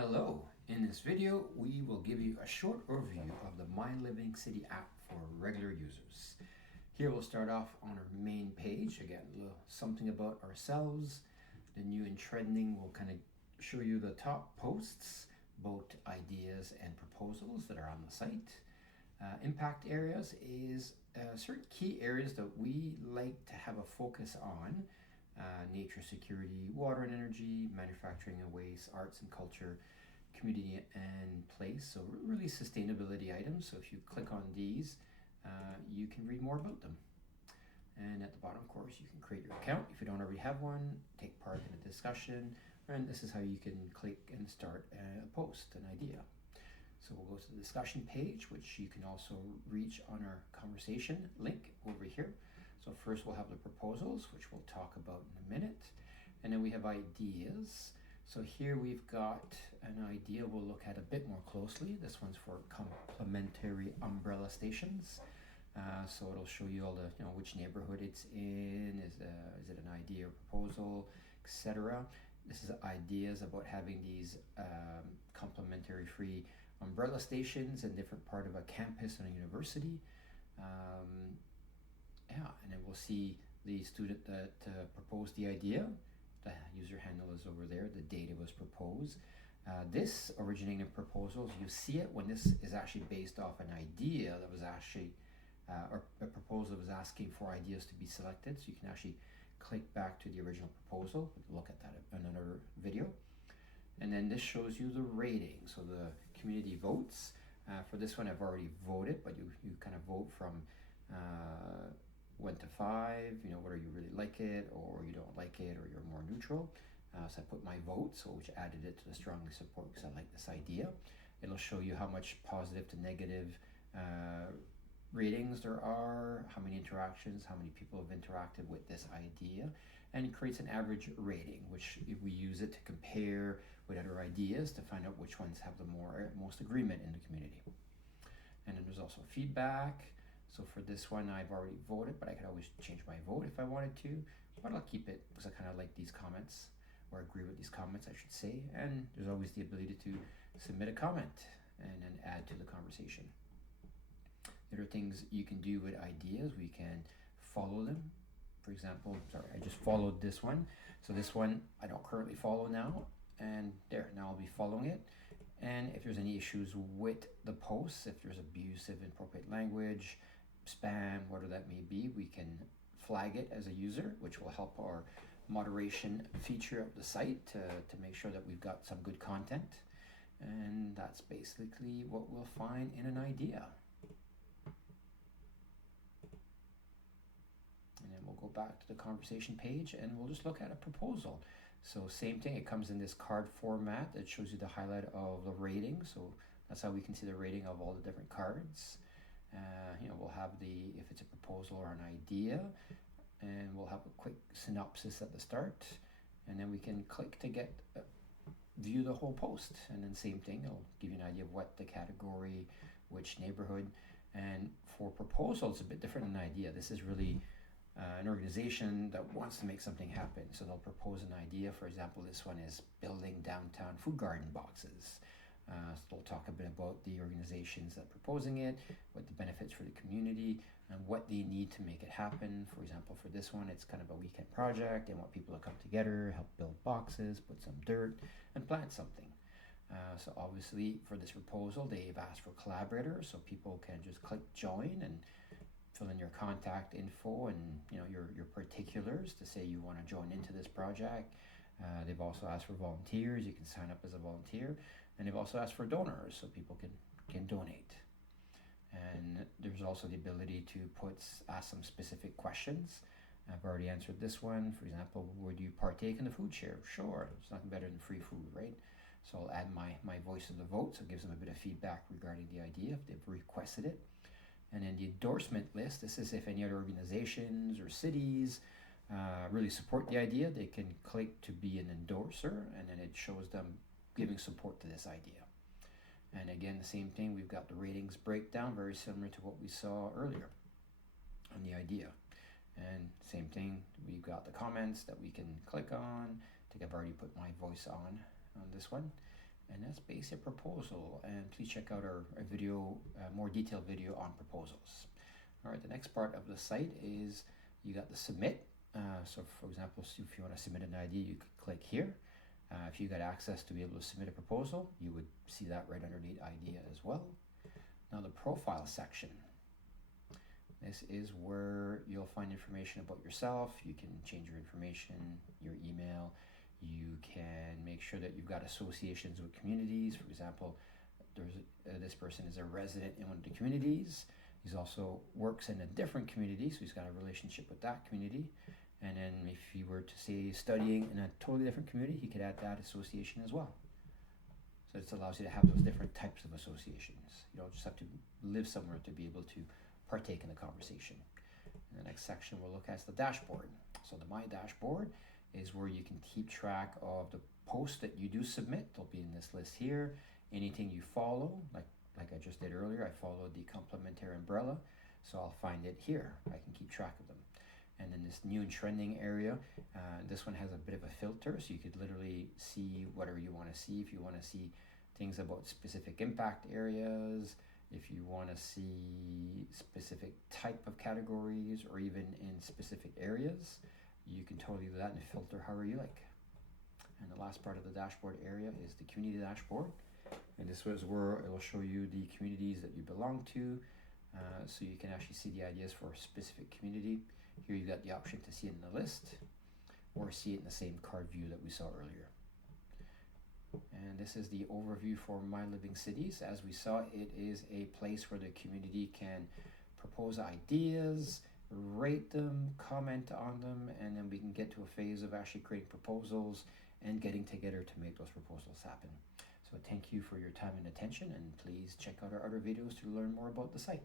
Hello, in this video we will give you a short overview of the MyLivingCity app for regular users. Here we'll start off on our main page. Again, a little something about ourselves. The new and trending will kind of show you the top posts, both ideas and proposals that are on the site. Impact areas is certain key areas that we like to have a focus on. Nature, security, water and energy, manufacturing and waste, arts and culture, community and place. So really sustainability items. So if you click on these, you can read more about them. And at the bottom, of course, you can create your account if you don't already have one, take part in a discussion, and this is how you can click and start a post, an idea. So we'll go to the discussion page, which you can also reach on our conversation link over here. So first we'll have the proposals, which we'll talk about in a minute. And then we have ideas. So here we've got an idea we'll look at a bit more closely. This one's for complementary umbrella stations. So it'll show you all the, which neighborhood it's in, is it an idea or proposal, etc. This is ideas about having these complementary free umbrella stations in different part of a campus and a university. And then we'll see the student that proposed the idea. The user handle is over there. The data was proposed. This originating proposals, you see it when this is actually based off an idea that was actually, or a proposal that was asking for ideas to be selected. So you can actually click back to the original proposal. We'll look at that in another video. And then this shows you the rating. So the community votes. For this one, I've already voted, but you kind of vote from 1 to 5, whether you really like it or you don't like it or you're more neutral. So I put my vote, which added it to the strongly support because I like this idea. It'll show you how much positive to negative ratings there are, how many interactions, how many people have interacted with this idea, and it creates an average rating, which we use it to compare with other ideas to find out which ones have the most agreement in the community. And then there's also feedback. So for this one, I've already voted, but I could always change my vote if I wanted to, but I'll keep it because I kind of like these comments, or agree with these comments, I should say. And there's always the ability to submit a comment and then add to the conversation. There are things you can do with ideas. We can follow them. For example, I just followed this one. So this one I don't currently follow now, and now I'll be following it. And if there's any issues with the posts, if there's abusive, inappropriate language, spam, whatever that may be, we can flag it as a user, which will help our moderation feature of the site to make sure that we've got some good content. And that's basically what we'll find in an idea. And then we'll go back to the conversation page and we'll just look at a proposal. So same thing, it comes in this card format that shows you the highlight of the rating. So that's how we can see the rating of all the different cards. We'll have if it's a proposal or an idea, and we'll have a quick synopsis at the start, and then we can click to view the whole post. And then same thing, it'll give you an idea of what the category, which neighborhood. And for proposal, it's a bit different than an idea. This is really an organization that wants to make something happen. So they'll propose an idea. For example, this one is building downtown food garden boxes. So they'll talk a bit about the organizations that are proposing it, what the benefits for the community, and what they need to make it happen. For example, for this one, it's kind of a weekend project. They want people to come together, help build boxes, put some dirt, and plant something. So obviously, for this proposal, they've asked for collaborators, so people can just click join and fill in your contact info and your particulars to say you want to join into this project. They've also asked for volunteers. You can sign up as a volunteer, and they've also asked for donors so people can donate. And there's also the ability to ask some specific questions. I've already answered this one. For example, would you partake in the food share? Sure, it's nothing better than free food, right? So I'll add my voice to the vote, so it gives them a bit of feedback regarding the idea if they've requested it. And then the endorsement list, this is if any other organizations or cities really support the idea, they can click to be an endorser, and then it shows them giving support to this idea. And again, the same thing, we've got the ratings breakdown, very similar to what we saw earlier on the idea. And same thing, we've got the comments that we can click on. I think I've already put my voice on this one. And that's basic proposal. And please check out our video, more detailed video on proposals. All right, the next part of the site is you got the submit. So for example, if you want to submit an idea, you could click here. If you got access to be able to submit a proposal, you would see that right underneath idea as well. Now the profile section. This is where you'll find information about yourself. You can change your information, your email. You can make sure that you've got associations with communities. For example, this person is a resident in one of the communities. He's also works in a different community, so he's got a relationship with that community. And then if he were to say studying in a totally different community, he could add that association as well. So this allows you to have those different types of associations. You don't just have to live somewhere to be able to partake in the conversation. And the next section we'll look at is the dashboard. So the My Dashboard is where you can keep track of the posts that you do submit. They'll be in this list here. Anything you follow, like I just did earlier, I followed the complementary umbrella, so I'll find it here. I can keep track of them. And then this new and trending area, this one has a bit of a filter, so you could literally see whatever you want to see. If you want to see things about specific impact areas, if you want to see specific type of categories, or even in specific areas, you can totally do that and filter however you like. And the last part of the dashboard area is the community dashboard. And this was where it will show you the communities that you belong to, so you can actually see the ideas for a specific community. Here you've got the option to see it in the list, or see it in the same card view that we saw earlier. And this is the overview for My Living Cities. As we saw, it is a place where the community can propose ideas, rate them, comment on them, and then we can get to a phase of actually creating proposals and getting together to make those proposals happen. So thank you for your time and attention, and please check out our other videos to learn more about the site.